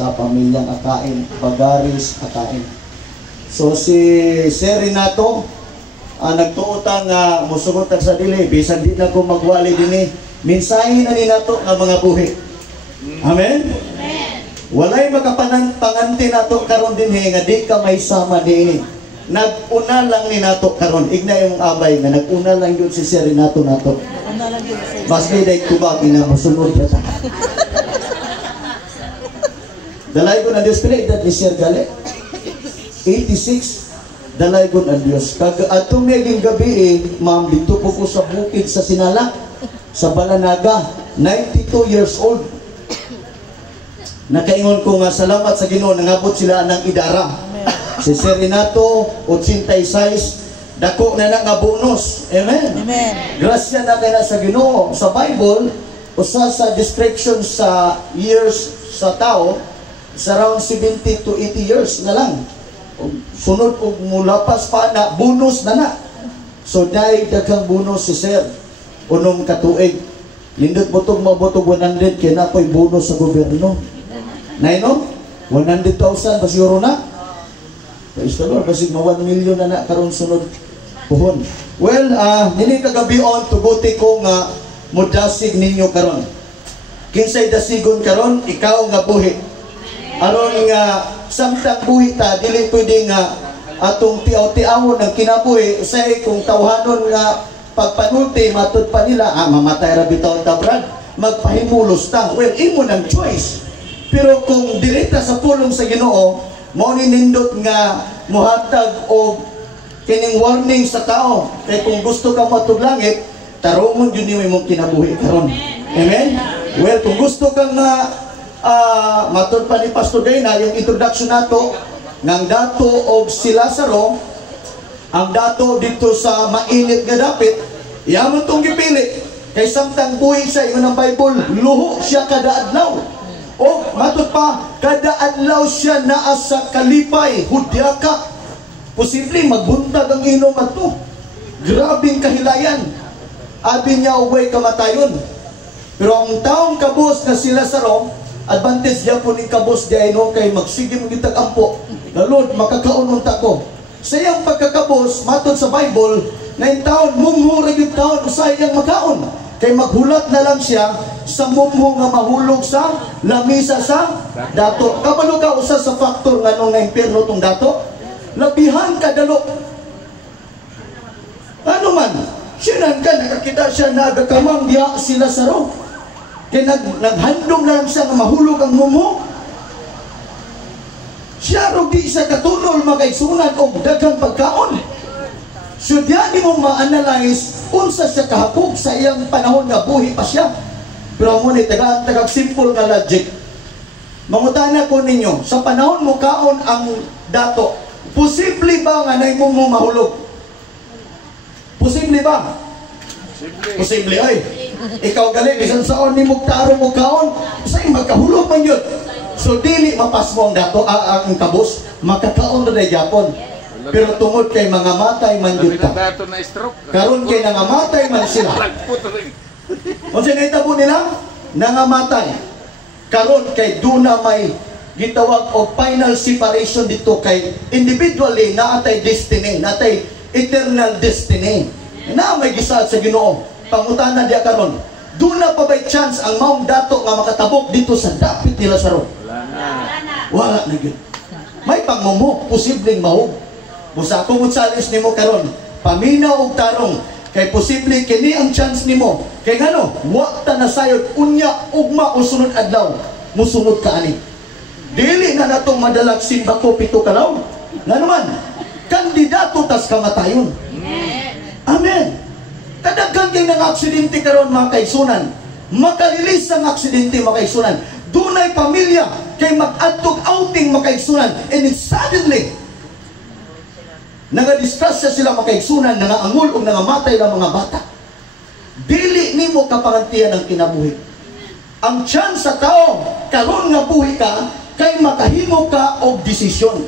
sa pamilyang Akain, Bagaris, Akain. So si Sir Renato, nagtuotang musugot sa dili, bisan di na ko magwali din minsahin na ni nato nga mga buhi. Amen? Walay makapanganti nato karon din nga di ka may sama din. Nag-una lang ni nato karon, igna yung abay nga nag-una lang yun si Sir Renato nato. Mas day tubag ina mosunod ka. Dalay ko na Dios pila edad ni Sir Gale. 86. Dalay ko na Dios. Kag atong naging gabi ma'am dito po ko sa bukid sa Sinala, sa Balanaga, 92 years old. Nakaingon ko nga salamat sa Ginoo nangabot sila ng idara. Si Sir Renato 86 dako na nga bonus. Amen. Amen. Grasya na kay na sa Ginoo. Sa Bible usa sa description sa years sa tao sa around 70 to 80 years na lang. Sunod og mulapas pa na bonus na. So dai daghang bonus si Sir unong katuig. Lindot butog mabutog 100 kay na koy bonus sa gobyerno. Naino? 100,000 ba siguro na? Praise the Lord, kasi 1 million na karon sunod puhon. Well, nini kagabi on, tuguti ko nga mudasig ninyo karon. Kinsay dasigon karon, ikaw nga buhi. Aron nga, samtang buhi ta, dili pwede nga atong tiaw-tiawon ng kinabuhi, usay kung tawhanon nga pagpanulti, matod pa nila, mamatay ra bitaw ta brad, magpahimulos ta. Well, imo ng choice. Pero kung direta sa pulong sa Ginoo, mao ni nindot nga muhatag og kining warning sa tao. Kay kung gusto ka matug langit, tarungon gyud nimo imong kinabuhi karon. Amen. Well, kung gusto kang matud pa ni Pastor Dana yung introduction nato ng dato og si Lazaro, ang dato dito sa mainit nga dapit, yaman tong gipili. Kay samtang buhi siya ingon ang Bible, luho siya kada adlaw. O matod pa, kada adlaw siya naa sa kalipay, hudyaka. Posible magbuntag ang inom ato. Grabing kahilayan. Abi niya uway kamatayon. Pero ang taong kabos na si Lazaro, advantage niya po ni kabos diya no, kay magsige magitag ampo. Na Lord, makakaununta ko. Sa iyang pagkakabos, matod sa Bible, na yung taon, mumurag yung taon, usay yung makaon. Kay maghulat na lang siya sa mumho nga mahulog sa lamisa sa dato. Kabalo ka usa sa factor nga nung na-impierno tong dato, labihan kadalo. Ano man, siya ka, nakakita siya nagakamang diya si Lazaro. Kaya naghandom na lang siya nga mahulog ang mumho. Siya ro di siya katunol makaigsunan og daghang pagkaon. So diyan mo ma-analyze unsa siya kahapog sa iyang panahon nga buhi pa siya. Pero mo ni tagag simple nga logic. Mangutana ko ninyo, sa panahon mo kaon ang dato, posible ba nga nay mo mahulog? Posible ba? Posible ay. Ikaw gali bisan saon ni mugtaro mo kaon, say magkahulog man yun. So dili mapas mo ang dato ang kabus, makakaon na Japon. Pero tungod kay mga matay man yun ta. Karon kay nangamatay man sila. Kung sinitabo nila, nangamatay. Karon kay duna may gitawag og final separation dito kay individually naatay destiny, naatay eternal destiny. Na may gisad sa Ginoo. Pangutana diya karon, duna pa by chance ang maong dato nga makatabok dito sa dapit ni Lazaro? Wala na gyud. May pangmumo, posibleng mahug. Busa ko mo challenge nimo karon, paminaw og tarong kay posible kini ang chance nimo. Kay ngano, wa ta nasayod unya ugma o sunod adlaw, musunod ka ani. Dili na natong madalag simba ko pito kalaw. Ngano man, kandidato tas kamatayon. Amen. Kadaghan kay nang aksidente karon mga kaigsunan. Makalilis ang aksidente mga kaigsunan. Dunay pamilya kay mag-adtog outing mga kaigsunan, and it suddenly nangadisgrasya sila makaigsunan, nangaangol o nangamatay ng mga bata. Dili nimo kapangantiyan ang kinabuhi. Ang chance sa tao, karon nga buhi ka, kay makahimo ka og desisyon.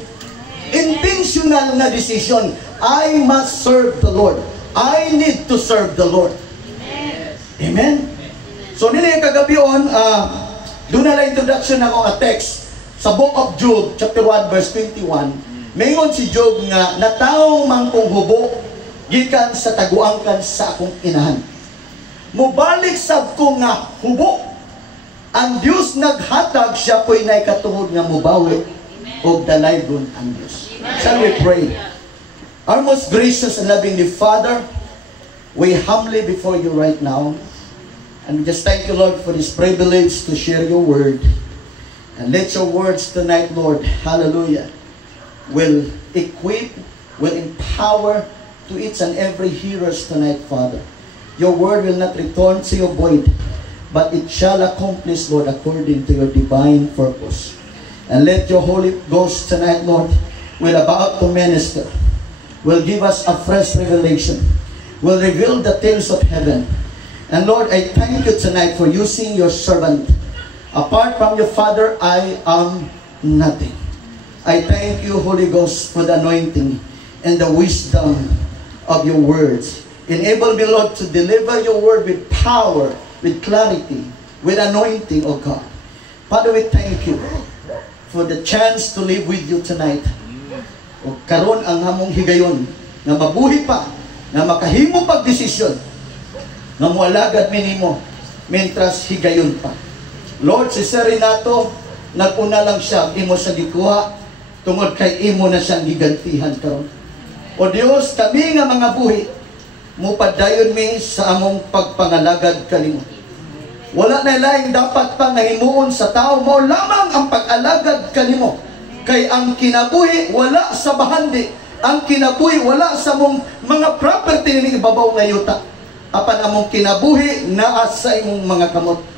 Intentional na desisyon. I must serve the Lord. I need to serve the Lord. Amen? So nila yung kagabion, doon na lang introduction ako nga text. Sa Book of Job, chapter 1, verse 21, mayon si Job nga, nataong man kong hubo, gikan sa taguangkan sa akong inahan. Mubalik sab ko nga hubo, ang Diyos naghatag, siya po'y naikatungod nga mubawi, o dalaygon ang Diyos. Shall we pray? Our most gracious and loving Father, we humbly before you right now, and we just thank you, Lord, for this privilege to share your word. And let your words tonight, Lord, hallelujah, will equip, will empower to each and every hearers tonight, Father. Your word will not return to your void, but it shall accomplish, Lord, according to your divine purpose. And let your Holy Ghost tonight, Lord, will about to minister, will give us a fresh revelation, will reveal the things of heaven. And Lord, I thank you tonight for using your servant. Apart from your Father, I am nothing. I thank you, Holy Ghost, for the anointing and the wisdom of your words. Enable me, Lord, to deliver your word with power, with clarity, with anointing, oh God. Father, we thank you for the chance to live with you tonight. O karon ang among higayon, nga mabuhi pa, nga makahimo pagdesisyon, nga mualagad minimo, mentras higayon pa. Lord, si Sir Renato, naguna lang siya, imo sa gikuha, tungod kay imo na siyang gigantihan karon. O Dios, kami nga mga buhi, mupadayon mi sa among pagpangalagad kanimo. Wala na laing dapat pang nahimuon sa tao, mo lamang ang pag-alagad kanimo. Kay ang kinabuhi wala sa bahandi, ang kinabuhi wala sa mong mga property ni ibabaw nga yuta. Apan among kinabuhi naa sa imong mga kamot.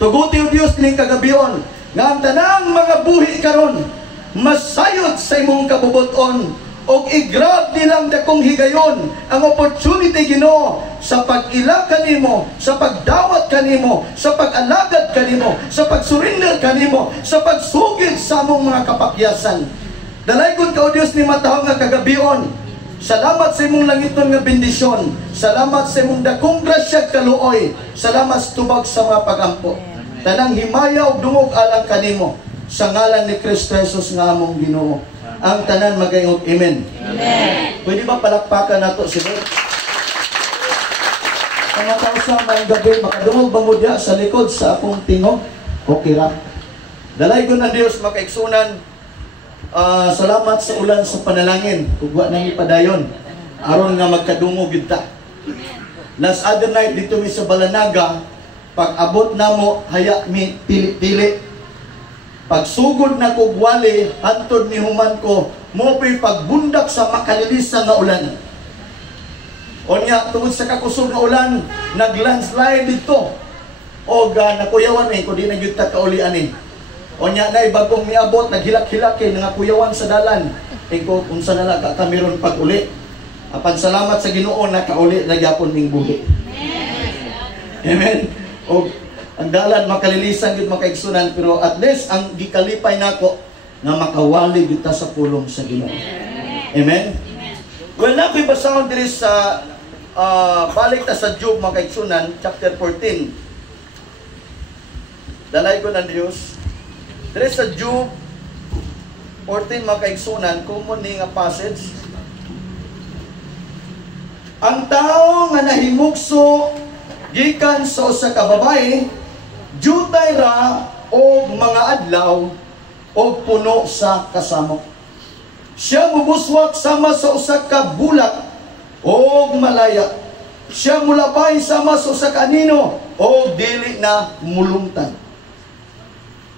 Tuguti o Diyos ning kagabion, nga ang tanang mga buhi karon masayod sa imong kabubuton, o i-grab nilang dakong higayon ang opportunity, Ginoo, sa pag-ila kanimo, sa pagdawat kanimo, sa pag-alagad kanimo, sa pag-surrender kanimo, sa pagsugid sa among mga kapakyasan. Dalaygon ka o Diyos ni matahong nga kagabion. Salamat sa imong langiton nga bendisyon. Salamat sa imong dakong grasya kaluoy. Salamat sa tubag sa mga pagampo. Tanang himaya o dungog alang kanimo sa ngalan ni Kristo Jesus nga among Ginoo. Ang tanan magayong amen. Amen. Pwede ba palakpakan nato si Lord? Ang matausa may gabi, makadungog ba mo diya sa likod sa akong tingog? Okay ra. Dalaygon na Dios makaigsunan. Salamat sa ulan sa panalangin. Kugwa nang ipadayon. Aron nga magkadungog gyud ta. Last other night dito mi sa Balanaga, pag abot na mo haya mi pili-pili. Pagsugod na kugwali, hantod ni human ko, mo pa'y pagbundak sa makalilisa nga ulan. O niya, tungod sa kakusog nga ulan, nag-landslide dito. O nakuyawan ko di na gyud ta kaulian eh. O niya, na bagong miabot, naghilak-hilak nga kuyawan sa dalan. Ko, unsa na lang kamiron pag-uli. Apan salamat sa Ginoo na kauli na gyapon ning buhi. Amen. O ang dalan makalilisan gid makaigsunan, pero at least ang gikalipay nako nga makawali gid ta sa pulong sa Ginoo. Amen. Well, nakoy basahon diri sa balik ta sa Job makaigsunan chapter 14. Dalay ko ng Dios. Diri sa Job 14 makaigsunan, common ni nga passage. Ang tao nga nahimugso gikan sa usa ka babae, jutay ra o mga adlaw o puno sa kasamo. Siya mubuswak sama sa usa ka bulak o malaya. Siya mulabay sama sa usa ka anino o dili na mulungtan.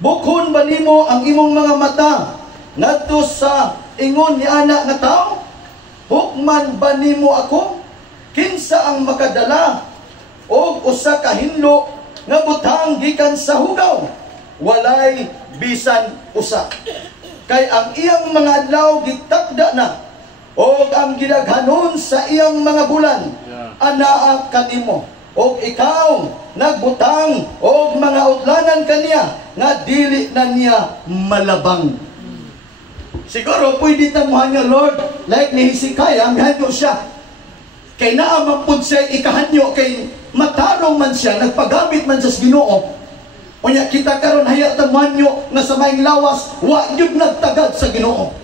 Bukhon ba nimo ang imong mga mata ngadto sa ingon ni ana nga tao? Hukman ba nimo ako? Kinsa ang makadala o usa ka hinlo nga butang gikan sa hugaw? Walay bisan usa. Kay ang iyang mga adlaw gitakda na, o ang gidaghanon sa iyang mga bulan, anaa kanimo. O ikaw nagbutang o mga utlanan kaniya nga dili na niya malabang. Siguro pwede tamuhan niya, Lord, like ni Hezekiah, hanyo siya. Kay naamang po siya ikahanyo, kay matarong man siya, nagpagamit man siya sa Ginoo. Unya kita karon hayat ta manyo nga sa maing lawas, wa gyud nagtagad sa Ginoo.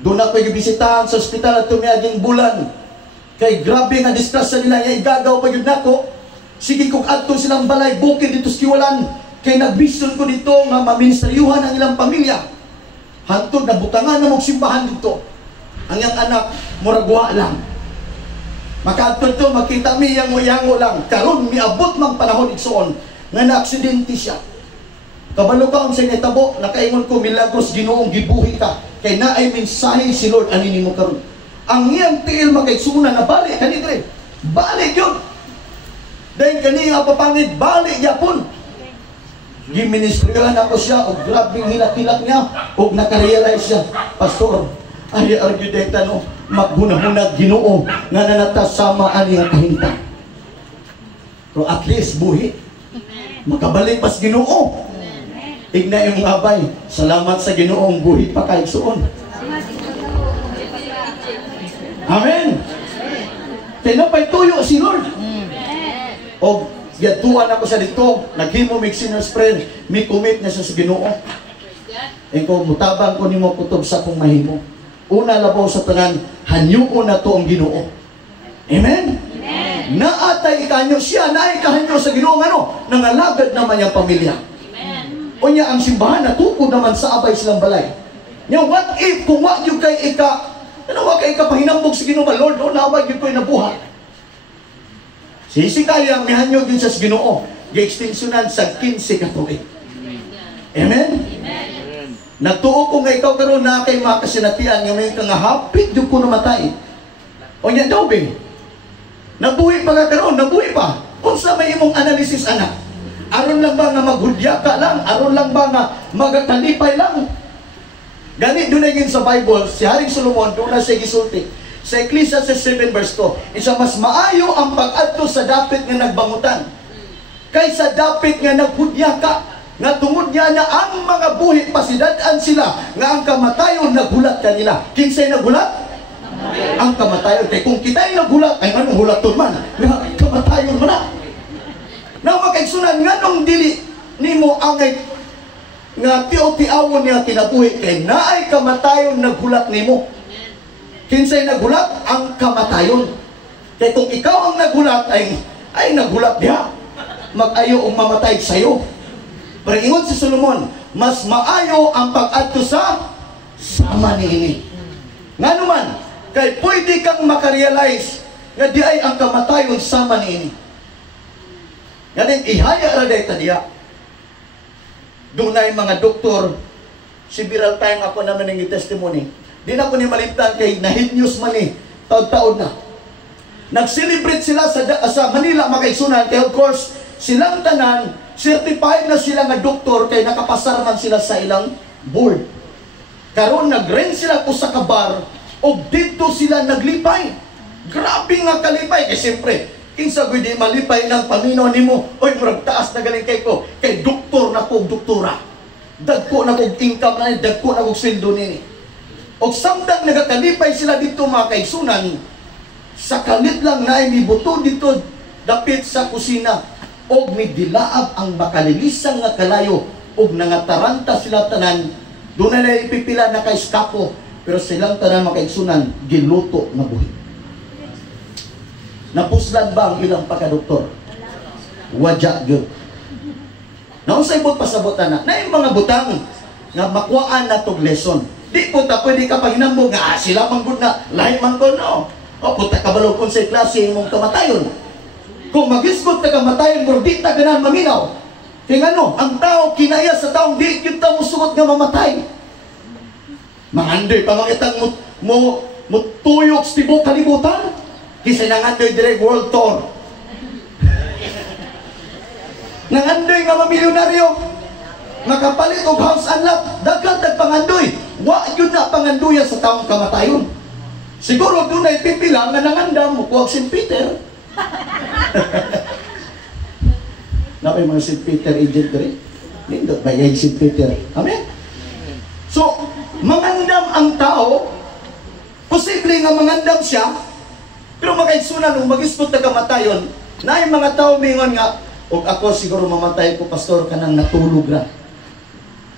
Doon ako ibisitahan sa ospital at tumiyaging bulan. Kay grabe nga disgrasya nila, nga igagaw pa yun nako. Sige kung adto silang balay, bukid dito sa Kiwalan. Kay nagbison ko dito nga maministeryuhan ang ilang pamilya. Hantod na butangan na mong simbahan dito. Ang iyang anak, muragwa lang. Makaadto to, makita mi yango-yango lang. Karon miabot mang panahon igsoon nga na-aksidente siya. Kabalo ka sa netabo, nakaingon ko, milagros Ginoong gibuhi ka. Kay naay mensahe si Lord anini mo karon. Ang iyang tiil magkaigsunan na balik kani dire. Balik yun. Dahil kani nga papangit balik yapon. Giministryahan ako siya og grabing hilak-hilak niya og nakarealize siya, Pastor, ari argudeta no maghunahunag Ginoo nga nanatasama ani ang kahintang. So at least buhi. Makabalik pas Ginoo. Igna yung abay, salamat sa Ginoong buhi pa kahit suon. Amen. Tinapay tuyo si Lord. O yatuan ako sa dito, naghimo mig sinner's prayer, may commit na sa Ginoo. Engko mutabang ko nimo kutob sa kong mahimo. Una labaw sa tanan, hanyuon na to ang Ginoo. Amen. Naatay ikanyo siya, naay kahanyo sa Ginoo ngano, nangalagad naman yung pamilya. O niya ang simbahan natukod naman sa abay silang balay. Nya what if kung wa gyud kay wa kay pahinambog sa Ginoo, Lord, o nawag gyud ko'y nabuhat. Sisikayang mihanyo gyud sa Ginoo, gi-extensionan sa 15 ka tuig. Amen. Nagtuo ko nga ikaw karon na kay makasinatian nga may nga hapit gyud ko namatay. O niya daw be. Nabuhi pa ka karon, nabuhi pa. Unsa may imong analysis anak? Aron lang ba nga maghudya ka lang? Aron lang ba nga magatalipay lang? Ganit doon na sa Bible, si Haring Solomon, doon na siya gisulti. Sa Ecclesiastes 7 verse 2, isa mas maayo ang pag-adto sa dapit nga nagbangutan kaysa dapit nga naghudya ka, nga tungod niya na ang mga buhi pasidad-an sila, nga ang kamatayon naghulat kanila. Kinsay naghulat? Ang kamatayon. Kaya kung kita'y naghulat, ay anong hulaton man? Kamatayon mo na. Na makaigsunan nga nung dili nimo angay nga tiyaw-tiyawon niya kinabuhi kay naay kamatayon naghulat nimo. Kinsay naghulat? Ang kamatayon. Kay kung ikaw ang naghulat ay naghulat diha. Mag-ayo og mamatay sayo. Pero ingon si Solomon, mas maayo ang pag-adto sa sama niini. Ngano man kay pwede kang makarealize nga di ay ang kamatayon sama niini. Ganin ihaya ra day tadiya. Dunay mga doktor, several time ako naman ng testimony. Di na ko ni malimtan kay na-hit news man ni taon-taon na. Nag-celebrate sila sa Manila makaigsunan kay of course silang tanan certified na sila nga doktor kay nakapasar man sila sa ilang board. Karon nag-rent sila ko sa kabar og dito sila naglipay. Grabe nga kalipay kay siyempre kinsa gud di malipay ng paminaw nimo, oy murag taas na galing kay ko, kay doktor na ko doktora. Dagko na kog income na, dagko na kog sweldo nini. Og samtang nagakalipay sila dito mga kaigsunan, sa kalit lang na mibuto dito dapit sa kusina og midilaab ang makalilisang nga kalayo og nangataranta sila tanan. Doon na ipipila na kay skapo, pero silang tanan mga kaigsunan giluto na buhi. Napuslan ba ang ilang pagkadoktor? Wadya gyud. Naunsay bot pasabotan na yung mga butang nga makuhaan na tog lesson. Di po ta pwede ka paghinambog nga sila manggod na lain man ko no. O puta kabalo kun sa klase imong kamatayon. Kung magisgot ta kamatayon pero di ta ganahan maminaw. Kay ngano, ang tao kinaya sa taong di gyud ta musugot nga mamatay. Mangandoy pamangitang mo tuyok sa tibok kalibutan. Kisay nangandoy direct world tour. Nangandoy nga mamilyonaryo, nakapalit og house and lot, daghang tagpangandoy. Wa yun na pangandoya sa taong kamatayon. Siguro doon ay pipila nga nangandam, kuwag St. Peter. Napay mga St. Peter agent rin. Nindot ba yung St. Peter? Amen? So, mangandam ang tao, posible nga mangandam siya, pero makaigsunan nung mag-ispot na kamatayon, na yung mga tao mingon nga, O ako siguro mamatay ko, pastor, kanang natulog ra.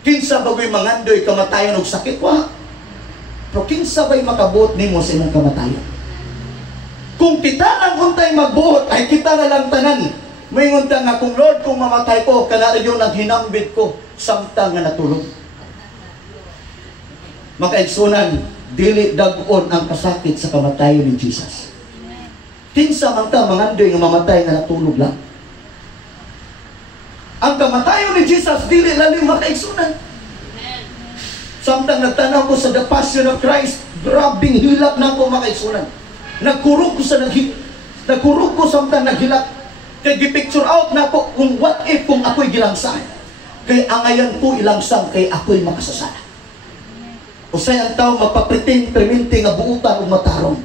Kinsa bagoy mangandoy kamatayon og sakit wa. Pero kinsa ba'y makabot nimo sa imong kamatayon? Kung kita lang untay magbuot, ay kita na lang tanan. May unta nga, kung Lord, kung mamatay ko, kanara yung naghinambit ko, samtang nga natulog. Makaigsunan, dili dagon ang kasakit sa kamatayon ni Jesus. Kinsa man ka mangandoy nga mamatay nga natulog lang. Ang kamatayon ni Jesus, dili lalim makaigsunan. Samtang nagtanaw ko sa The Passion of Christ, grabing hilap na ako makaigsunan. Nagkurog ko samtang naghilap. Kaya gipicture out na ako kung what if kung ako'y gilangsang. Kaya angayan ko ilangsang kay ako'y makasasala. Usay ang tao magpapriting-priminti nga buutan o matarong.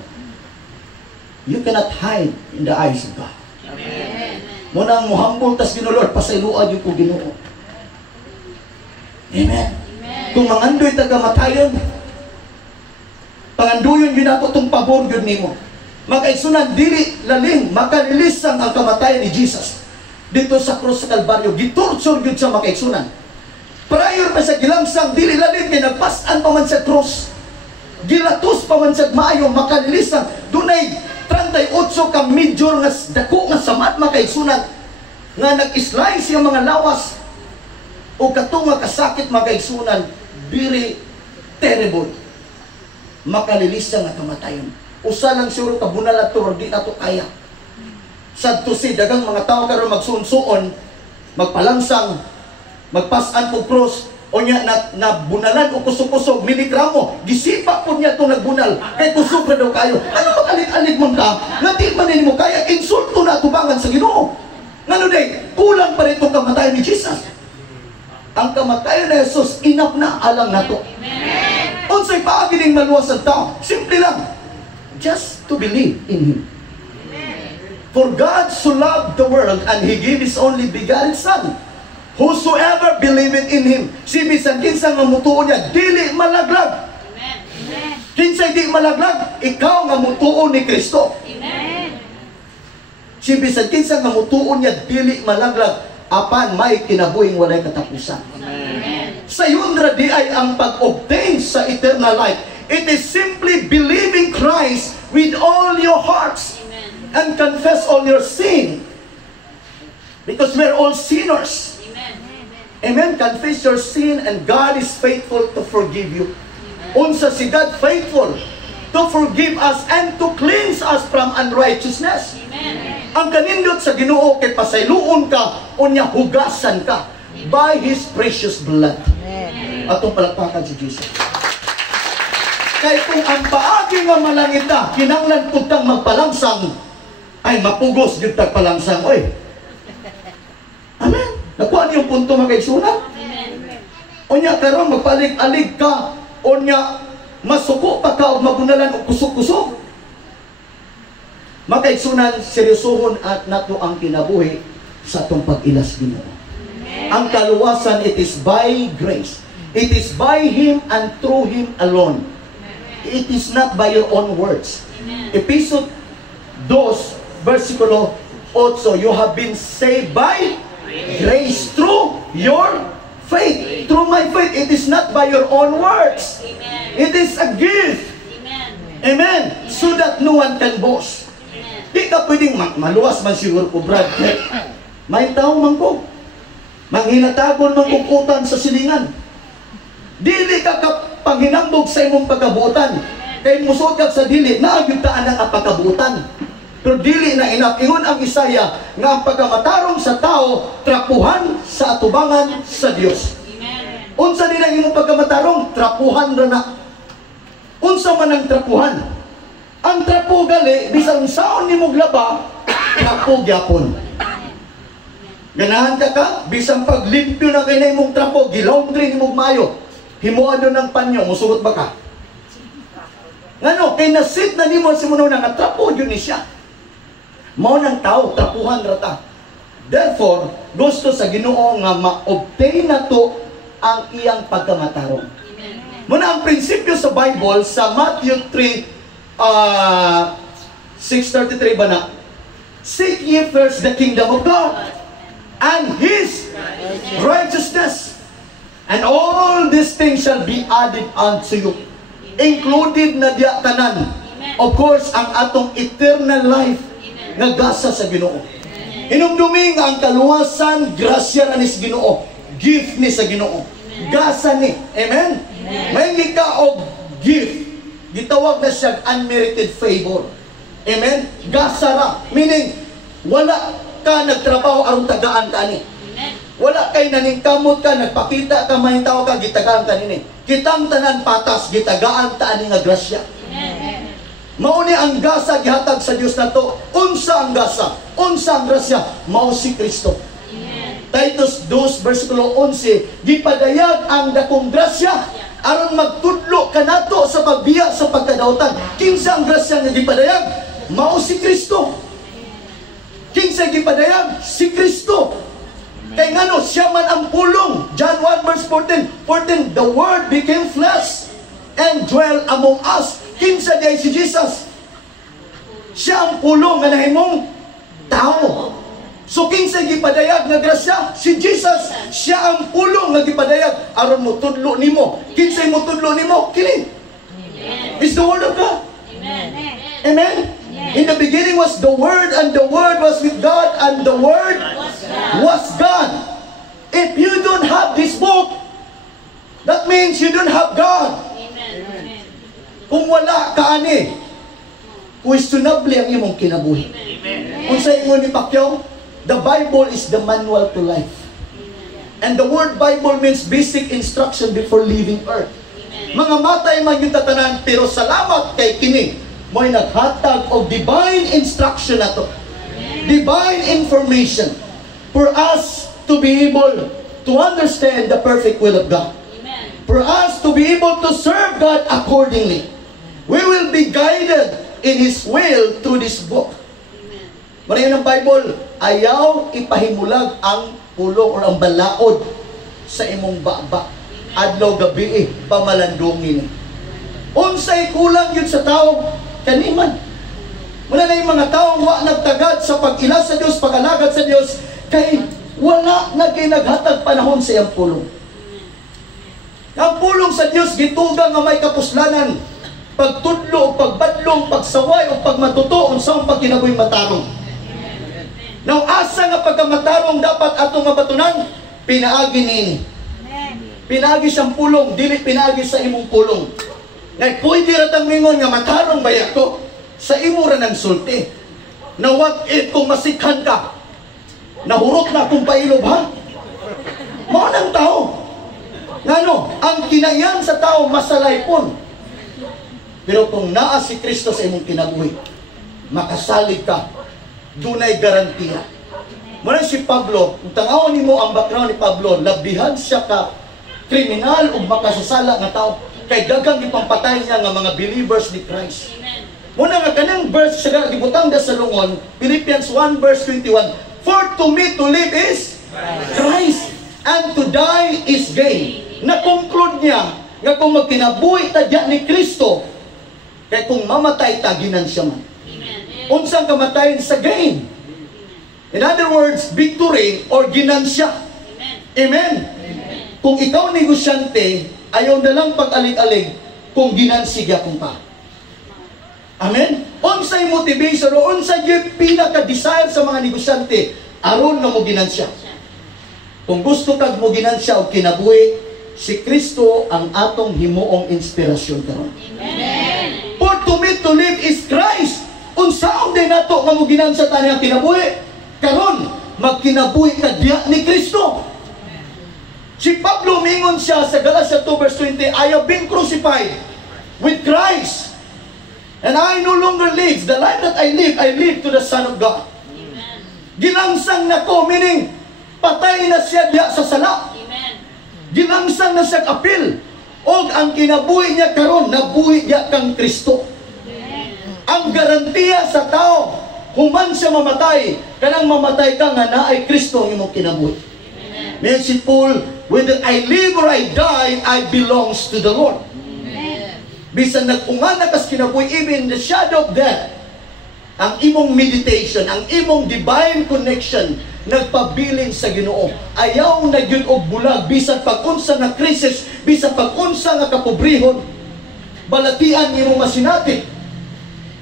You cannot hide in the eyes of God. Amen. Munang muhambol tas ginulod, pasayluan yung ko Ginoo. Amen. Kung mangandoy taga-matayon, panganduyon yun ako itong pabor yun nimo. Makaigsunan, dili laling, makalilisang ang kamatayan ni Jesus. Dito sa krus sa Kalbaryo, gitorture yun sa makaigsunan. Prior pa sa gilamsang, dili laling, kinagpasan pa man sa krus. Gilatos pa man sa maayo, makalilisang. Dunay 38 ka major nga dako nga samat makaigsunan. Nga nag-slice yung mga lawas. O katong nga kasakit makaigsunan, very terrible. Makalilisang nga kamatayon. Usa lang siguro kabunal ato or di nato kaya. Sadto si dagang mga tao karon magsuon-suon, magpalangsang, magpasan po cross, o niya na bunalan o kusog-kusog, miligramo, gisipa po niya itong nagbunal, kay kusog na daw kayo. Ano bang alig-alig man ka? Nga di man mo kaya, insulto na tubangan sa Ginoo. Ngano day, kulang pa rin itong kamatayan ni Jesus. Ang kamatayan ni Jesus, enough na alang nato. Unsay paagining maluwas ang tao? Simple lang. Just to believe in Him. For God so loved the world and He gave His only begotten Son. Whosoever believeth in Him. Si bisan kinsa nga mutuon niya, dili malaglag. Kinsay di malaglag, ikaw nga mutuon ni Kristo. Si bisan kinsa nga mutuon niya, dili malaglag, apan may kinabuhing walay katapusan. Sa yun ra di ay ang pag-obtain sa eternal life. It is simply believing Christ with all your hearts. Amen. And confess all your sin. Because we're all sinners. Amen. Confess your sin and God is faithful to forgive you. Unsa si God faithful to forgive us and to cleanse us from unrighteousness. Amen. Ang kanindot sa Ginoo kay pasayloon ka unya hugasan ka by His precious blood. Amen. Atong palakpakan si Jesus. Kaya kung ang paagi nga malangita, kinanglan putang magpalangsang, ay mapugos yung tagpalangsang. Oy. Amen. Nakuha niyo yung punto makaigsunan? Amen. Unya karon magpalig-alig ka, unya masuko pa ka o magunalan o kusok-kusok. Makaigsunan, seryosohon at nato ang kinabuhi sa atong pag-ilas Ginoo. Ang kaluwasan, it is by grace. It is by Him and through Him alone. It is not by your own words. Episode 2, versikulo 8, you have been saved by grace through your faith. Through my faith. It is not by your own words. It is a gift. Amen. So that no one can boast. Di ka pwedeng maluwas man siguro ko, Brad. May tao man ko. Manghilatagon man kukutan sa silingan. Dili ka panghinambog sa imong pagkabuutan. Kay musod ka sa dili, naagyutaan ang pagkabuutan. Pero dili na inapingon ang Isaya nga ang pagkamatarong sa tao, trapuhan sa atubangan sa Dios. Unsa din ang imong pagkamatarong? Trapuhan ra na. Unsa man ang trapuhan? Ang trapo gali, bisang saon nimo glaba, trapo gyapon. Ganahan ka, bisang paglimpyo na kay na imong trapo, gilaundry nimo maayo. Himuan doon ng panyo, musugot ba ka? Ngano, kay nasit na ni mo si Muno na trapo yun ni siya. Mao ng tao, trapuhan rata. Therefore, gusto sa Ginoo nga ma-obtain na to ang iyang pagkamatarong. Muna ang prinsipyo sa Bible, sa Matthew 3, 6:33 ba na? Seek ye first the kingdom of God and His righteousness. And all these things shall be added unto you. Included na diya tanan. Of course, ang atong eternal life nga gasa sa Ginoo. Hinumdumi nga ang kaluwasan, grasya na ni sa Ginoo. Gift ni sa Ginoo. Gasa ni. Amen? May ka og gift. Gitawag na siya unmerited favor. Amen? Gasa ra. Meaning, wala ka nagtrabaho aron tagaan ka ni. Wala kay naningkamot ka, nagpakita ka, mahintaw ka, gitagaan ka nini. Kitang tanan patas, gitagaan ta ani nga grasya. Mauni ang gasa gihatag sa Dios nato. Unsa ang gasa? Unsa ang grasya? Mao si Kristo. Titus 2 versikulo 11, gipadayag ang dakong grasya aron magtudlo kanato sa pagbiya sa pagkadautan. Kinsa ang grasya nga gipadayag? Mao si Kristo. Kinsa gipadayag? Si Kristo. Kay ngano siya man ang pulong. John 1 verse 14, the Word became flesh and dwell among us. Kinsa diay si Jesus? Siya ang pulong nga nahimong tao. So kinsa gipadayag nga grasya? Si Jesus. Siya ang pulong nga gipadayag aron mo tudlo nimo. Kinsa mo tudlo nimo? Kini. It's the Word of God. Amen. In the beginning was the Word, and the Word was with God, and the Word was God. If you don't have this book, that means you don't have God. Kung wala ka ani, questionable ang imong kinabuhi. Kung sa ingon ni Pacquiao, the Bible is the manual to life. And the word Bible means basic instruction before leaving earth. Mga matay man yung tatanan, pero salamat kay kini, mo'y naghatag of divine instruction na to. Divine information for us to be able to understand the perfect will of God. For us to be able to serve God accordingly. We will be guided in His will through this book. Marayon ng Bible, ayaw ipahimulag ang pulong o ang balaod sa imong baba. Adlaw gabi pamalandungin. Unsay kulang yun sa tao, kaniman. Wala na yung mga taong wa nagtagad sa pag-ila sa Diyos, pag-alagad sa Diyos, kay wala na kinaghatag panahon sa iyang pulong. Ang pulong sa Diyos, gitugang nga may kapuslanan, pagtudlo, pagbadlong, pagsaway, o pagmatuto, unsang pagkinabuhi matarong. Now, asa nga pagkamatarong dapat atong mabatunan? Pinaagi nini. Pinaagi siyang pulong, dili pinaagi sa imong pulong. Ngay pwede ratang mingon nga matarong baya ko sa imo ra ng sulti. Na what if kung masikhan ka? Nahurot na akong pailob, ha? Mao nang tao. Ngano, ang kinaiyan sa tao masalaypon. Pero kung naa si Kristo sa imong kinabuhi, makasalig ka, dunay garantiya. Muna si Pablo, kung tangawon nimo ang background ni Pablo, labihan siya ka kriminal o makasasala nga tao, kay daghang ipampatay niya nga mga believers ni Christ. Muna nga kanang verse siya gibutang da sa lungon, Philippians 1 verse 21, for to me to live is Christ, and to die is gain. Na-conclude niya nga kung magkinabuhi ta diya ni Kristo, kay kung mamatay ta ginansya man. Unsang kamatayin sa gain. In other words, victory or ginansya. Amen. Kung ikaw negosyante, ayaw na lang pag-alig-alig kung ginansigya kung pa. Amen? Unsay motivation o unsay pinaka-desire sa mga negosyante, aron na mo ginansya. Kung gusto kag mo ginansya o kinabuhi, si Kristo ang atong himuong inspirasyon karon. Amen. For to me to live is Christ. Unsaon din nato nga mo ginansya tani ang kinabuhi? Karon magkinabuhi ka diya ni Kristo. Si Pablo mingon siya sa Galatia 2 verse 20, I have been crucified with Christ. And I no longer live. The life that I live to the Son of God. Amen. Gilangsang na ko, meaning patay na siya diya sa sala. Amen. Gilangsang na siya kapil. O ang kinabuhi niya karon, nabuhi niya kang Kristo. Amen. Ang garantiya sa tao, human siya mamatay, kanang mamatay ka nga na ay Kristo ang imong kinabuhi. Amen. Si Paul, whether I live or I die, I belongs to the Lord. Amen. Bisan nag-ungan na kas kinabuhi, even in the shadow of death, ang imong meditation, ang imong divine connection, nagpabilin sa Ginoo. Ayaw na gyud og bulag bisan pag-unsa nga krisis, bisan pag-unsa nga kapobrehon. Balatian nimo masinati.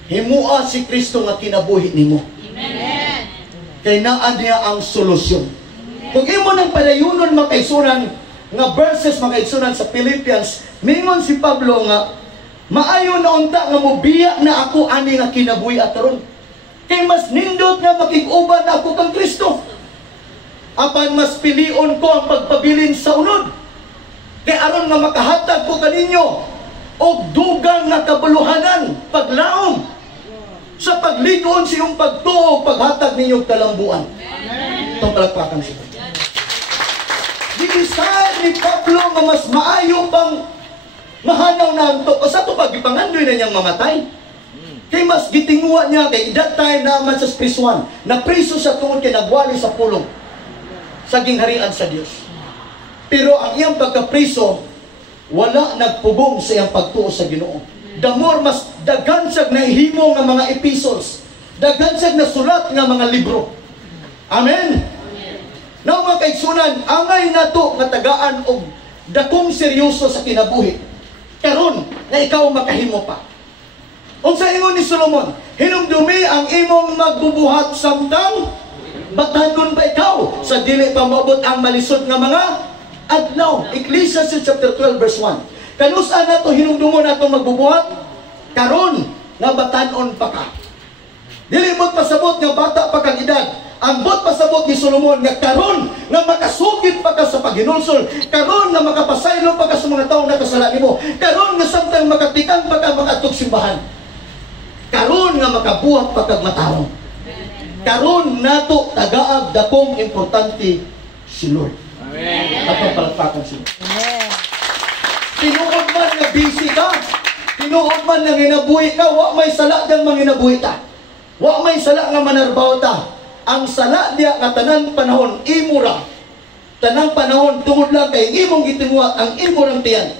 Himua si Kristo nga kinabuhi nimo. Amen. Kay naa niya ang solusyon. Kung imo nang padayunon makaisunan nga verses makaisunan sa Philippians, mingon si Pablo nga maayo na unta nga mobiya na ako ani nga kinabuhi aron. Kay mas nindot nga makig-uban ako kang Kristo. Apan mas pilion ko ang pagpabilin sa unod. Kay aron nga makahatag ko kaninyo og dugang nga kabuluhanan, paglaom sa pagligon sa iyong pagtuo, paghatag ninyo kalambuan. Itong palakpakan siya. Ginisay ni Pablo nga mas maayo pang mahanaw na ang to. O sa ito pagipangandoy na niyang mamatay. Kay mas gitinguha niya, kay that time naman sa prisuan, na priso sa tungod kay nagwali sa pulong sa gingharian sa Dios. Pero ang iyang pagkapriso, wala nagpugong sa iyang pagtuo sa Ginoo. The more mas dagansag na ihimo nga mga epistles, dagansag na sulat nga mga libro. Amen. Now mga kaigsunan, angay nato nga tagaan og dakong seryoso sa kinabuhi. Karon na ikaw makahimo pa. Unsa ingon ni Solomon? Hinumdumi ang imong magbubuhat samtang batanon ba ikaw sa dili pa maabot ang malisod nga mga adlaw. Ecclesiastes chapter 12 verse 1. Kanusa na to hinumdumon nato magbubuhat? Karon nga batanon pa ka. Dili mo pasabot nga bata pa kang edad. Ang bot pasabot ni Solomon nga karon nga makasugid pa ka sa paghinulsol, karon nga makapasaylo pa ka sa mga taong nakasala nimo, karon nga samtang makatikang pa ka makatog simbahan, karon nga makabuhat pa kag matarong. Karon nato tagaag dakong importante si Lord. Amen. At palakpakan siya. Amen. Tinuod man nga busy ka, tinuod man nga ginabuhi ka, wa may sala dang manginabuhi ta. Wa may sala nga manarbaw ta. Ang sala diya nga tanang panahon imo ra. Tanang panahon tungod lang kay imong gitinguha ang imo rang tiyan.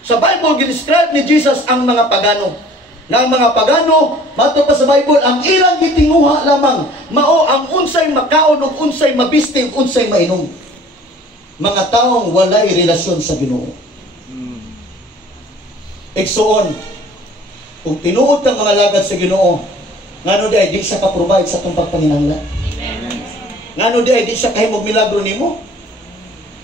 Sa Bible gi-describe ni Jesus ang mga pagano. Na ang mga pagano, mato pa sa Bible, ang ilang gitinguha lamang mao ang unsay makaon ug unsay mabiste ug unsay mainom. Mga taong walay relasyon sa Ginoo. Igsuon, kung tinuod kang mga lagad sa Ginoo, ngano di ay di siya ka-provide sa itong pagpanginanglan. Ngano di ay di siya kahimog milagro nimo.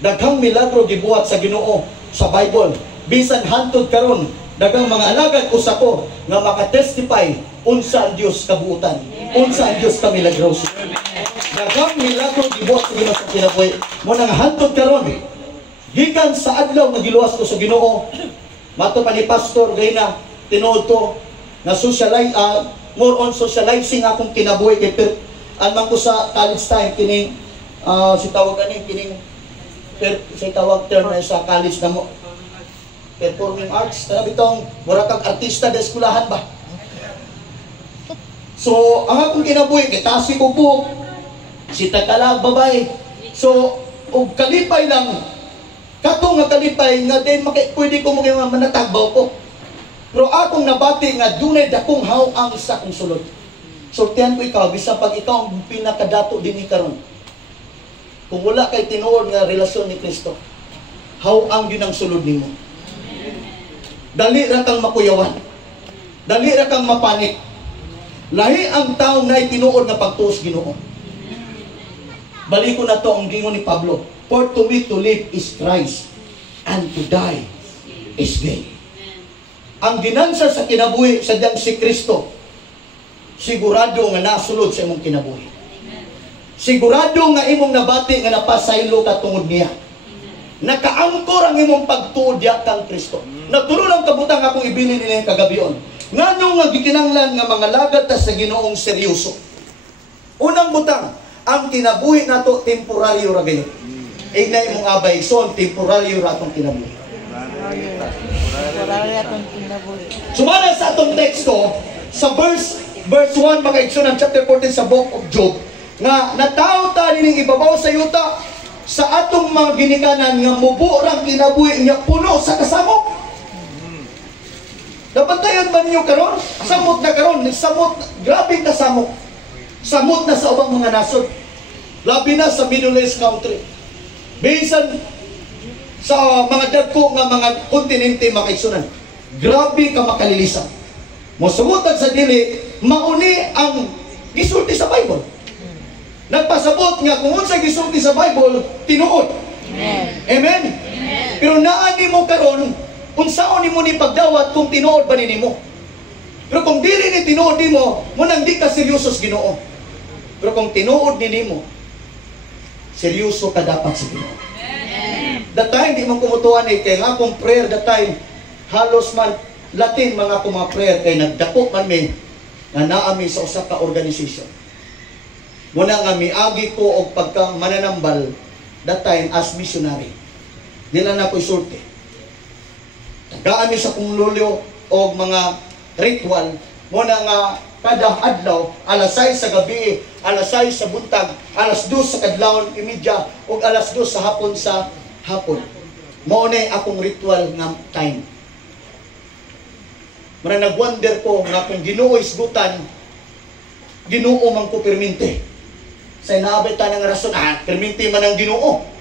Daghang milagro gibuhat sa Ginoo sa Bible. Bisan hantod karon, daghang mga alagad usa ko nga makatestify unsa ang Dios kabuutan, unsa ang Dios ka milagroso. Daghang milagro gibuhat sa Ginoo sa kinabuhi. Mo nang hantod karon, gikan sa adlaw nga giluwas ko sa Ginoo, mato pa ni Pastor gayna tinuod to na more on socializing akong kinabuhi kay alman ko sa college time kining si tawag ani kining si tawag term na sa college na mo performing arts tara bitong mura kag artista sa eskwelahan ba. So ang akong kinabuhi kay tasi ko buhok si takalag babay. So og kalipay lang kato nga kalipay nga din pwede ko mo manatagbaw ko. Pero akong nabati nga dunay dakong hawang sa akong sulod. Sortihan ko ikaw, bisa pag ikaw ang pinakadato din karon. Kung wala kay tinuod nga relasyon ni Kristo, hawang yun ang sulod nimo. Dali ra kang makuyawan. Dali ra kang mapanik. Lahi ang taong na tinuod nga pagtuos Ginoo. Balik ko na to ang gingon ni Pablo. For to me to live is Christ, and to die is gain. Ang ginansa sa kinabuhi sa diyang si Kristo, sigurado nga nasulod sa imong kinabuhi. Sigurado nga imong nabati nga napasaylo ka tungod niya. Nakaangkor ang imong pagtuod diya kang Kristo. Natulo lang kabutang akong ibili nila kagabion. Ngano nga gikinanglan nga mga lagad ta sa Ginoong seryoso. Unang butang, ang kinabuhi nato temporaryo ra gayon. Ignay mong abay son temporaryo ra atong kinabuhi. Sumala sa atong teksto sa verse 1 mga igsoon ng chapter 14 sa book of Job nga nataw ta nining ibabaw sa yuta sa atong mga ginikanan nga mubo rang kinabuhi nga puno sa kasamok. Nabantayan ba ninyo karon? Samot na karon, samot, grabing kasamok. Samot na sa ubang mga nasod. Labi na sa Middle East country. Bisan sa mga dagko nga mga kontinente makaigsunan. Grabe ka makalilisan. Mosubutan sa dili, mauni ang gisulti sa Bible. Nagpasabot nga kung unsa gisulti sa Bible, tinuod. Amen. Amen. Amen. Pero naani mo karon, unsaon nimo ni pagdawat kung tinuod ba nimo? Pero kung dili ni tinuod nimo, mo nang di ka seryoso sa Ginoo. Pero kung tinuod ni nimo, seryoso ka dapat sa Ginoo. That time, di man kumutuan eh, kaya nga akong prayer that time, halos man, Latin mga akong mga prayer, kaya nagdakop man may, na naami sa usa ka organization. Muna nga miagi ko og pagka mananambal, that time as missionary. Nila na ko'y sulti. Tagaan mi sa kong lulyo o mga ritual, muna nga kada adlaw, alas 6 sa gabi, alas 6 sa buntag, alas 2 sa kadlawon imidya, o alas 2 sa hapon sa hapon. Mao na akong ritual nga time. Mara nagwonder ko nga kung Ginoo isgutan, Ginoo man ko permente. Sa inaabay ta ng rason, permente man ang Ginoo.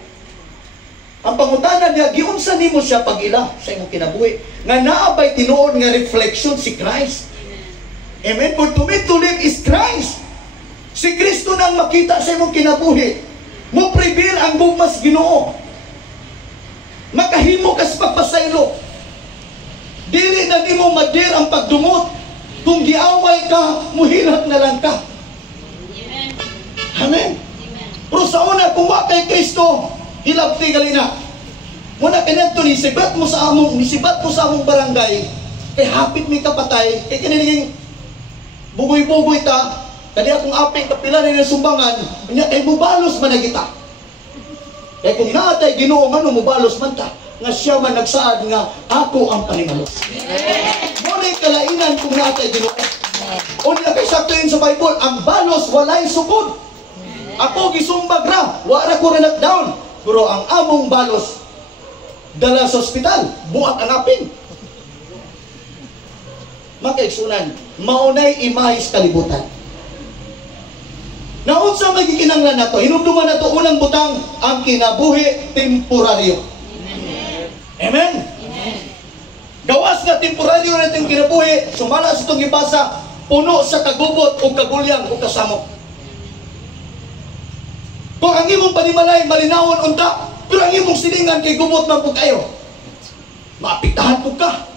Ang pangutanan niya, giunsa nimo siya pag-ila sa imong kinabuhi. Nga naabay tinuod nga reflection si Christ. Amen. For to me to live is Christ. Si Kristo nang makita sa imong kinabuhi. Mo prevail ang bugmas Ginoo. Makahimo ka sa pagpasaylo. Dili na di mo madir ang pagdumot. Kung giaway ka, muhilat na lang ka. Amen. Amen. Pero sa una, kung wa kay Kristo, hilabti galina. Muna kanadto ni sibat mo sa among barangay, kay hapit mi kapatay, kay kanilang bugoy-bugoy ta, kadi akong aping kapila na sumbangan, nya kay mubalos man kita. Kaya kung naatay Ginoo man mubalos man ta, nga siya man nagsaad nga ako ang panimalos. Muna'y kalainan kung naatay Ginoo. O nila kay saktuin sa Bible, ang balos walay sukod. Ako gisumbag ra, wala ko rin down. Pero ang among balos, dala sa ospital, buhat ang aping. Makaigsunan, maunay imahis kalibutan. Naunsa magikinanglan nato, hinumduman nato unang butang, ang kinabuhi temporaryo. Amen. Amen. Gawas nga temporaryo natin kinabuhi, sumala sa itong ibasa, puno sa kagubot o kagulyang o kasamok. Kung ang imong panimalay, malinawon unta, pero ang imong silingan kay gubot man po kayo. Maapitahan po ka.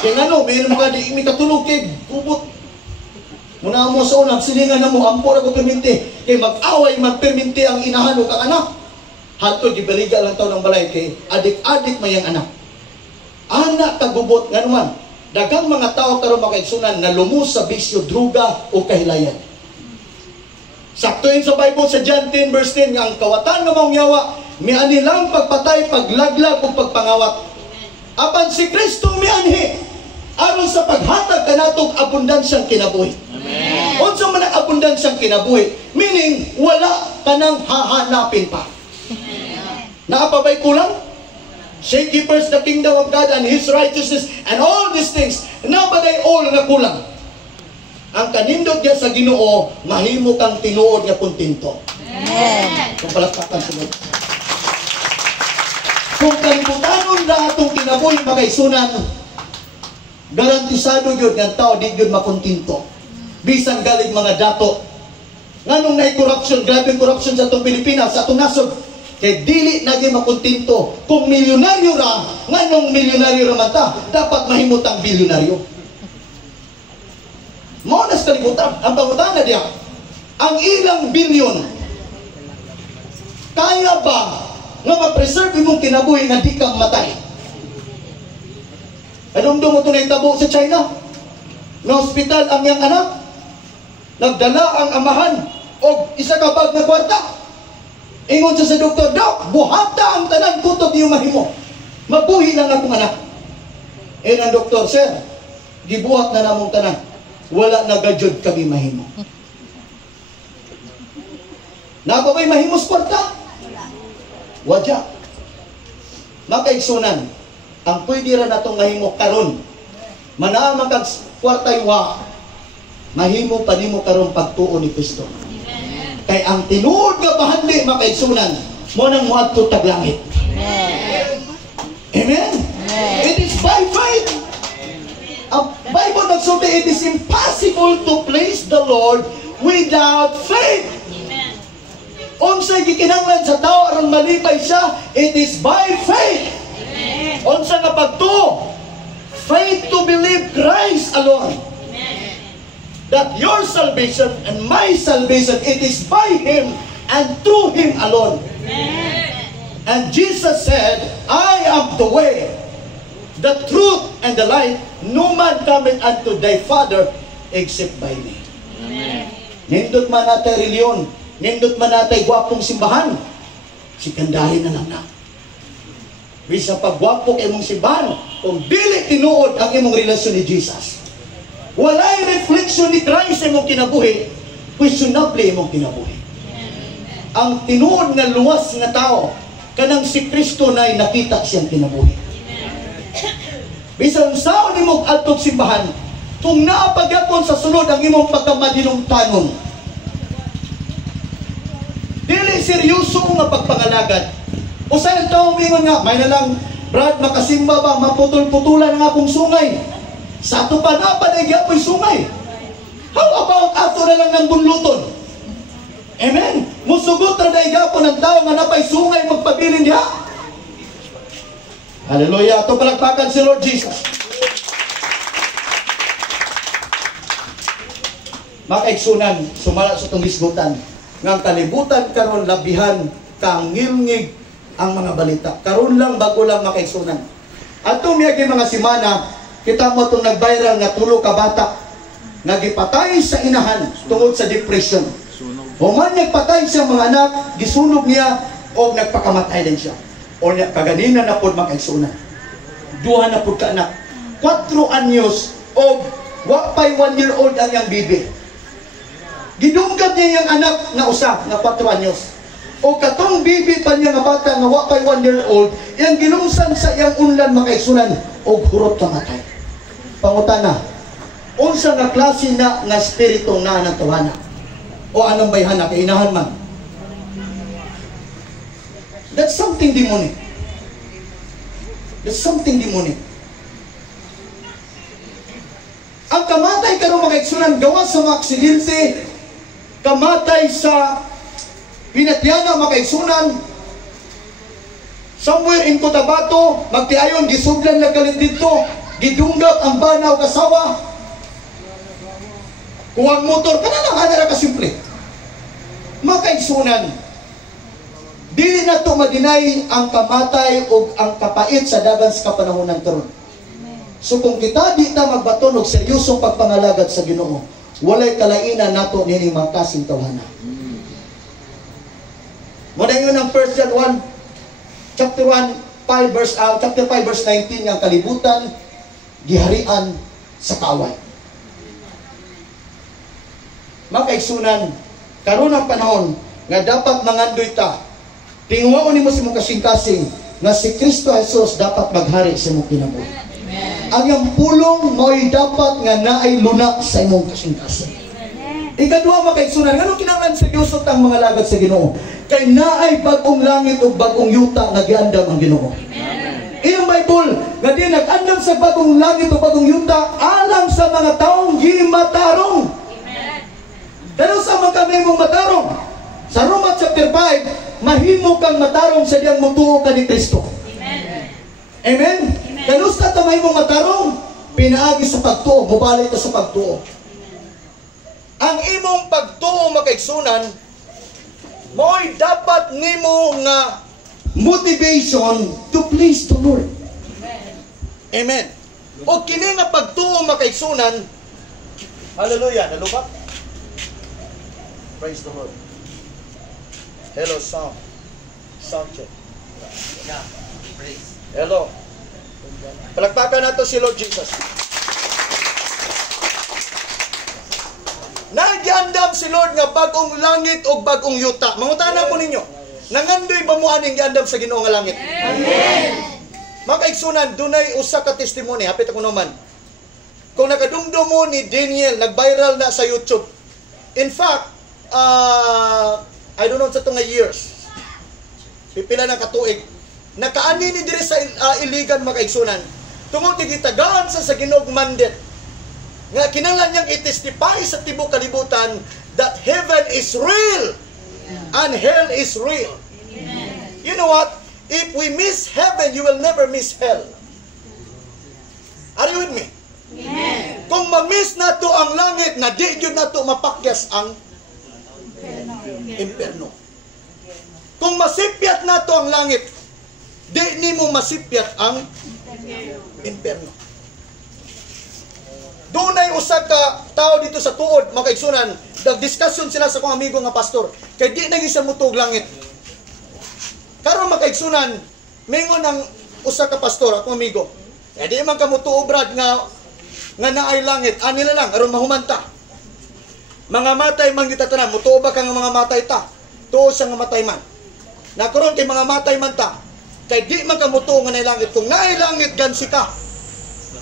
Kaya nga no, mayroon ka di katulog kay gubot. Muna mo sa unang silingan na mo, ampora ko perminti. Kay mag-away, magperminti ang inahan o kang anak. Hato, gibaliga lang tao ng balay kay adik-adik mayang anak. Anak kagubot nga naman. Dagang mga tao karon makaigsunan na lumus sa bisyo, druga o kahilayan. Saktuin sa Bible sa John 10 verse 10 nga ang kawatan nga maong yawa, miani lang pagpatay, paglaglag o pagpangawat. Apan si Kristo mianhi aron sa paghatag kanatong abundansyang kinabuhi. Unsa man ang abundansyang kinabuhi, meaning wala ka nang hahanapin pa. Naapabay kulang? Seek ye first the kingdom of God and His righteousness and all these things. Nabaday all nga kulang. Ang kanindot niya sa Ginoo, mahimo kang tinuod nga kuntinto. Amen. Kung palakpakan sunod. Kung kalibutanon na atong kinabuhi magaisunan, garantisado yun nga tao di yun makuntinto. Bisan galing mga dato. Nganong na corruption, grabe corruption sa itong Pilipinas, sa itong nasod. Kaya dili naging makuntinto. Kung milyonaryo ra, nganong milyonaryo ra mata, dapat mahimutang bilyonaryo. Monas kalibutan, ang pangutan na diya, ang ilang bilyon, kaya ba nga ma-preserve imong kinabuhi nga di kang matay? Anong mo ito na itabo sa China? Na hospital ang iyang anak, nagdala ang amahan o isa ka bag na kwarta. Ingon sa doktor, Dok, buhata ang tanan kutob niyo mahimo. Mabuhi lang akong anak. Ang doktor, Sir, gibuhat na namong tanan. Wala na gajud kami mahimo. Napabay mahimos kwarta? Wadya. Makaigsunan, ang pwede ra natong mahimo karon. Manaa kag kwartay wa, mahimo pa nimo karon pagtuo ni Kristo. Kay ang tinuod nga bahandi makaigsunan mo nang moadto tag langit. Amen. It is by faith. Ang Bible nagsulti, it is impossible to please the Lord without faith. Unsay gikinahanglan sa tao aron malipay siya, it is by faith. Unsa nga pagtuo? Faith to believe Christ alone. That your salvation and my salvation, it is by Him and through Him alone. And Jesus said, I am the way, the truth, and the life. No man cometh unto thy Father except by me. Nindot man natay reliyon, nindot man natay gwapong simbahan, sikandahin na lang na. Bisa pagwapo kay mong simbahan, kung dili tinuod ang imong relasyon ni Jesus, walay reflection ni Christ sa imong kinabuhi, questionable imong kinabuhi. Ang tinuod nga luwas nga tao, kanang si Kristo na'y nakita siyang kinabuhi. Bisan sao ni mong atog simbahan, kung naapagapon sa sunod ang imong pagkamadinungtanon, dili seryoso nga pagpangalagad. Usay ang tao mingon nga, may na lang, Brad, makasimba ba, maputol-putulan ang akong sungay. Sa ato pa na, panay apo'y sungay. How about ato na lang ng bunluton? Amen? Musugot na daigapon ng tao nga napay sungay magpabilin diha. Hallelujah. Ito palagpakan si Lord Jesus. Makaigsunan, sumala sa itong hisgutan. Ngang kalibutan karon labihan, kangilngig ang mga balita. Karon lang, bago lang makaigsunan. At miyagi mga simana, kita mo itong nag-viral na tulo ka bata, nagipatay sa inahan tungod sa depression. Human nagpatay siya mga anak, gisunog niya, o nagpakamatay din siya. O kaganina na po makaigsunan. Duha na po ka anak. 4 anyos o wapay 1-year-old ang yang bibi. Gidungkat niya yung anak na usa na 4 anyos. O katong bibi pa niya nga bata nga wapay 1-year-old, yang ginungsan sa iyang unlan makaigsunan o hurot kamatay. Pangutana, unsa nga klase na nga espiritu na natuhana? O anong bayhan na kainahan man? That's something demonic. That's something demonic. Ang kamatay karong makaigsunan gawa sa mga aksidente, kamatay sa pinatyana makaigsunan, somewhere in Cotabato, magtiayon, gisudlan na galit dito, gidunggap ang banaw kasawa, kuwang motor, kanang hanara ka simple. Makaigsunan, dili na ito madinay ang kamatay o ang kapait sa dagan sa kapanahonan karon. So kung kita di ta magbaton og seryosong pagpangalagad sa Ginoo, walay kalainan nato nining mga kasing tawhana. Madayon ang 1 John 1, chapter 5 verse 19 ang kalibutan giharian sa kaaway. Makaigsunan, karon ang panahon nga dapat mangandoy ta. Tingwaon nimo sa imong kasing-kasing na si Kristo Jesus dapat maghari sa imong kinabuhi. Ang iyang pulong mo'y dapat nga naay luna sa imong kasing-kasing. Ikaduha makaigsunan, ngano kinahanglan sa Dios ang mga lagad sa Ginoo? Kay naay bagong langit o bagong yuta nga giandam ang Ginoo. Iyang Bible nga di nag-andam sa bagong langit o bagong yuta alang sa mga taong gimatarong. Pero sa mga kami mong matarong, sa Roma chapter 5, mahimo kang matarong sa diyang mutuo ka ni Kristo. Amen? Kanusta ta mahimong matarong? Pinaagi sa pagtuo, mubalik ka sa pagtuo. Ang imong pagtuo makaigsunan, mo'y dapat nimo nga motivation to please the Lord. Amen. O kini nga pagtuo makaigsunan, hallelujah, nalubat. Praise the Lord. Hello, sound. Sound check. Yeah, praise. Hello. Palakpakan nato si Lord Jesus. Nagyandam si Lord nga bagong langit o bagong yuta. Mangutana po ninyo, nangandoy ba mo aning giandam sa Ginoo nga langit? Amen. Makaigsunan, dunay usa ka testimony, hapit ako naman. Kung nakadumdum mo ni Daniel, nag-viral na sa YouTube. In fact, I don't know sa ito nga years, pipila na katuig, nakaani ni diri sa iligan makaigsunan, tungod gitagaan sa Ginoo mandate, nga kinahanglan niyang i-testify sa tibuok kalibutan that heaven is real and hell is real. You know what? If we miss heaven, you will never miss hell. Are you with me? Amen. Kung ma-miss na to ang langit, na di yun na to mapakyas ang imperno. Kung masipyat na to ang langit, di ni mo masipyat ang imperno. Doon ay usa ka tao dito sa tuod, mga kaigsunan, nag-discussion sila sa kong amigo nga pastor, kay di naging siya mutog langit. Karon mga kaigsunan, mingon ang usa ka pastor, akong amigo, eh di man ka mutuo brad nga naay langit, anila lang, aron mahumanta. Mga matay man kita tanan, mutuo ba kang mga matay ta? Tuo siya nga matay man. Nakaroon kay mga matay man ta, kay di man ka mutuo nga naay langit. Kung naay langit, gansi ka.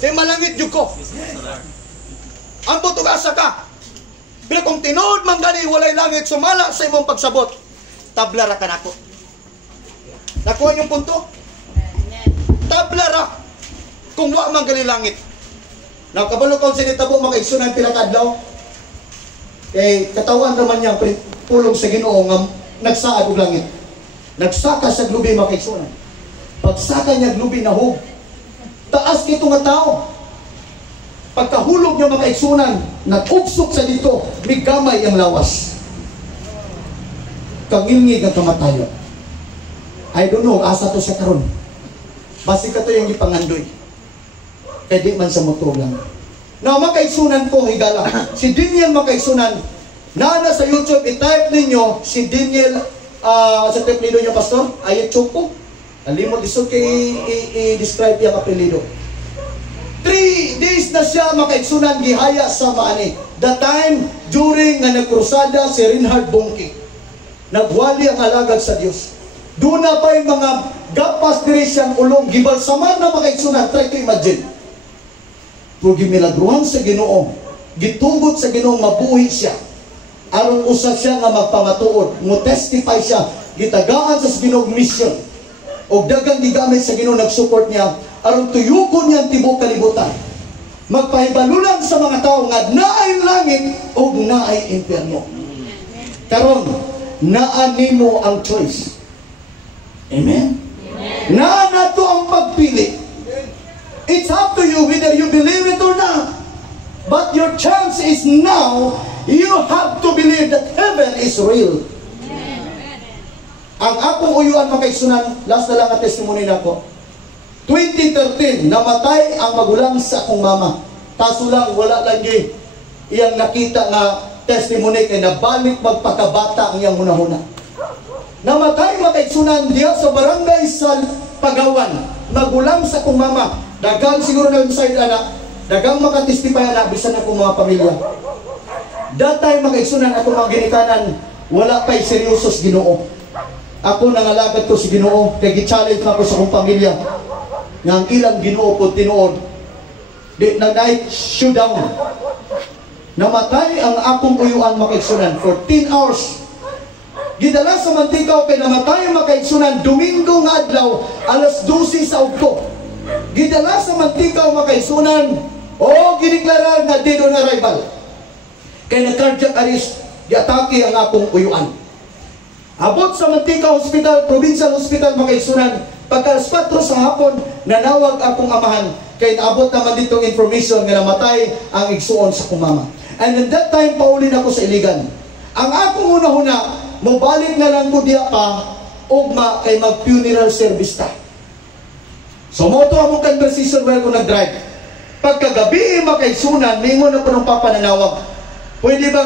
Kay malangit yun ko. Ang butog asa ka. Pero kung tinood man gani walay langit, sumala sa imong pagsabot, tabla ra ka nako. Nakuha yung punto? Tabla ra. Kung wa man gani langit. Now, kabalo ko sa nitabo mga igsunan pila ka adlaw. Eh katawan naman niya pulong sa Ginoo nga nagsaad og langit. Nagsaka sa glubi mga igsunan. Pagsaka niya glubi nahog. Taas kito nga tao. Pagkahulog niya mga igsunan, nag-ugsok sa dito, may gamay ang lawas. Kangingig ang kamatayo. I don't know, asa to siya karon. Basi ka to yung ipangandoy. Kaya di man sa mutog lang. Now, makaigsunan ko, higala. Si Daniel makaigsunan, na sa YouTube, i-type ninyo, si Daniel, sa apelido niya, Pastor, ayat choco. Alimot, isod kay i-describe yung apelido. 3 days na siya makaigsunan, gihaya sa maani. The time, during nga nagkrusada si Reinhard Bonnke. Nagwali ang alagad sa Diyos. Doon na pa yung mga gapas diri siyang ulong, gibalsaman na makaigsunan, try to imagine. Kung gimilagruhan sa Ginoo, gitugot sa Ginoo, mabuhi siya. Aron usa siya nga magpamatuod, mo testify siya, gitagaan sa Ginoo mission. O dagang gigamit sa Ginoo nag-support niya, aron tuyukon niya ang tibuok kalibutan. Magpahibalulan sa mga tao nga naay langit o naay impyerno. Karon, naani mo ang choice. Amen? Naa nato ang pagpili. It's up to you whether you believe it or not. But your chance is now. You have to believe that heaven is real. Ang akong uyuan makaigsunan, last na lang ang testimony nako. 2013, namatay ang magulang sa akong mama. Kaso lang, wala lagi iyang nakita nga testimony kay nabalik magpakabata ang iyang hunahuna. Namatay makaigsunan diya sa barangay sa Pagawan. Magulang sa akong mama. Dagang siguro na side anak, dagang makatestify anak, bisan akong mga pamilya. That time makaigsunan ako mga ginikanan, wala pa'y seryosos Ginoo. Ako nangalagad ko si Ginoo, kay gi-challenge na ako sa akong pamilya. Nga ang ilang Ginoo po tinuod. Di nag-night showdown. Namatay ang akong uyuan makaigsunan, 14 hours. Gidala sa Mantikaw kay namatay ang makaigsunan, Domingo nga adlaw, alas 12 sa ugto. Gidala sa Mantikaw makaigsunan, o giniklara na dead on arrival. Kay na-cardiac arrest, giatake ang akong uyuan. Abot sa Mantikaw Hospital, Provincial Hospital makaigsunan, pagka alas 4 sa hapon, nanawag akong amahan, kay naabot naman ditong information nga namatay ang igsuon sa akong mama. And at that time, paulin ako sa Iligan. Ang akong una-huna, mabalik na lang ko diya pa, ugma kay mag-funeral service ta. So, mo ito among conversation while ko nag-drive. Pagkagabi, makaigsunan, mingon na po ng papananawag. Pwede ba